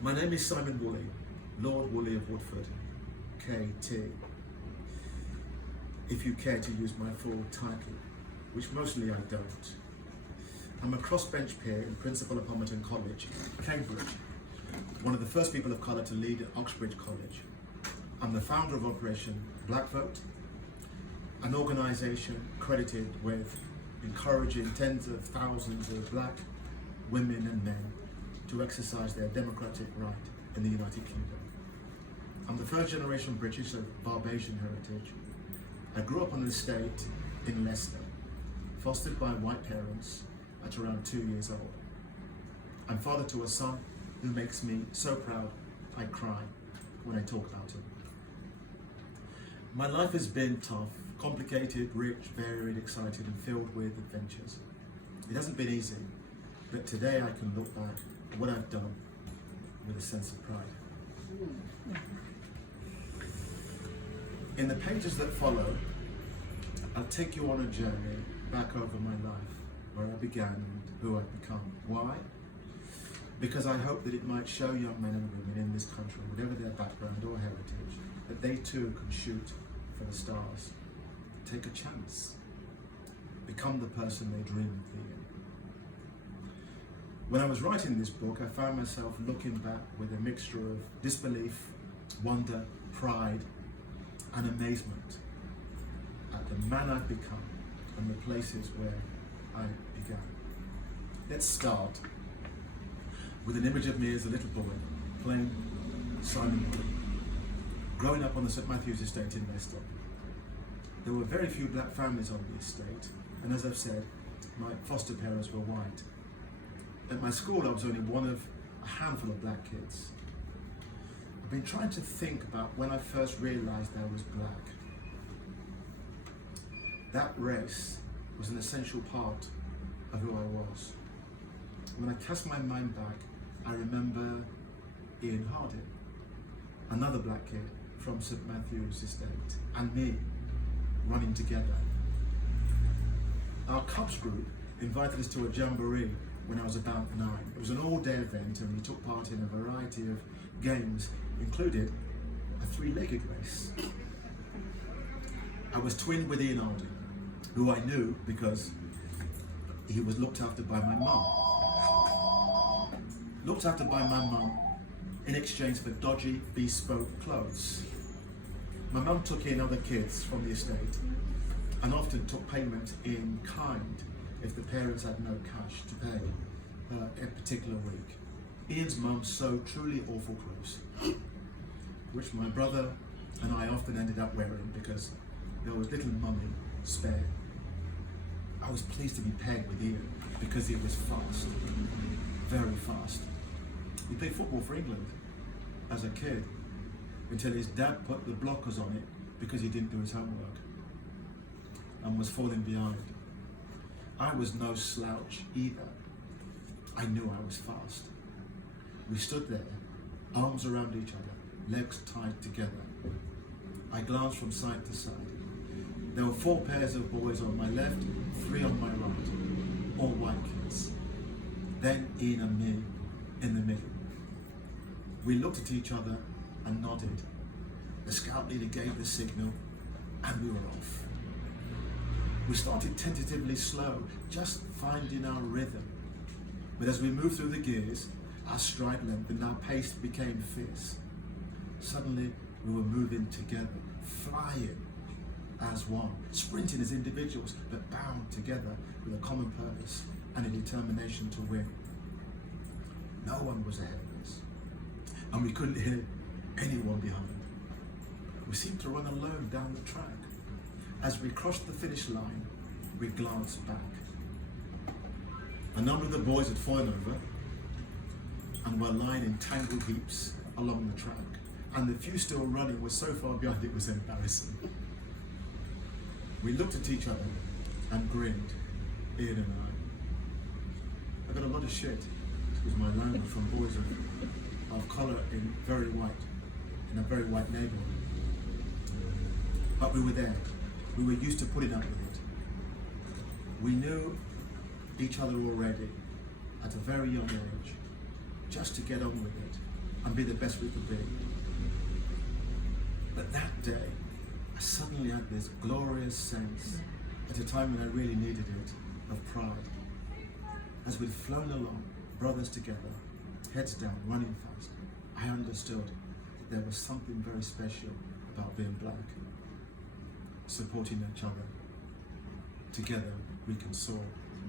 My name is Simon Woolley, Lord Woolley of Woodford, KT. If you care to use my full title, which mostly I don't. I'm a crossbench peer and principal of Homerton College, Cambridge, one of the first people of colour to lead at Oxbridge College. I'm the founder of Operation Black Vote, an organisation credited with encouraging tens of thousands of black women and men to exercise their democratic right in the United Kingdom. I'm the first generation British of Barbadian heritage. I grew up on an estate in Leicester, fostered by white parents at around 2 years old. I'm father to a son who makes me so proud I cry when I talk about him. My life has been tough, complicated, rich, varied, excited and filled with adventures. It hasn't been easy, but today I can look back at what I've done with a sense of pride. In the pages that follow, I'll take you on a journey back over my life, where I began and who I've become. Why? Because I hope that it might show young men and women in this country, whatever their background or heritage, that they too can shoot for the stars. Take a chance. Become the person they dream of being. When I was writing this book, I found myself looking back with a mixture of disbelief, wonder, pride, and amazement at the man I've become and the places where I began. Let's start with an image of me as a little boy playing Simon Woolley, growing up on the St Matthew's estate in Leicester. There were very few black families on the estate, and as I've said, my foster parents were white. At my school, I was only one of a handful of black kids. I've been trying to think about when I first realised I was black. That race was an essential part of who I was. When I cast my mind back, I remember Ian Harding, another black kid from St Matthew's estate, and me running together. Our Cubs group invited us to a jamboree when I was about 9. It was an all-day event and we took part in a variety of games, including a 3-legged race. I was twinned with Ian Harding, who I knew because he was looked after by my mum. Looked after by my mum in exchange for dodgy, bespoke clothes. My mum took in other kids from the estate and often took payment in kind if the parents had no cash to pay a particular week. Ian's mum sewed truly awful clothes, which my brother and I often ended up wearing because there was little money spare. I was pleased to be paired with Ian because he was fast, very fast. He played football for England as a kid until his dad put the blockers on it because he didn't do his homework and was falling behind. I was no slouch either. I knew I was fast. We stood there, arms around each other, legs tied together. I glanced from side to side. There were 4 pairs of boys on my left, 3 on my right, all white kids. Then Ian and me in the middle. We looked at each other and nodded. The scout leader gave the signal and we were off. We started tentatively slow, just finding our rhythm. But as we moved through the gears, our stride lengthened and our pace became fierce. Suddenly, we were moving together, flying as one, sprinting as individuals, but bound together with a common purpose and a determination to win. No one was ahead of us, and we couldn't hear anyone behind. We seemed to run alone down the track. As we crossed the finish line, we glanced back. A number of the boys had fallen over and were lying in tangled heaps along the track, and the few still running were so far behind it was embarrassing. We looked at each other and grinned, Ian and I. I got a lot of shit with my language from boys of colour in a very white neighbourhood. But we were there. We were used to putting up with it. We knew each other already at a very young age, just to get on with it. and be the best we could be. But that day, I suddenly had this glorious sense, at a time when I really needed it, of pride. As we'd flown along, brothers together, heads down, running fast, I understood that there was something very special about being black, supporting each other. Together we can soar.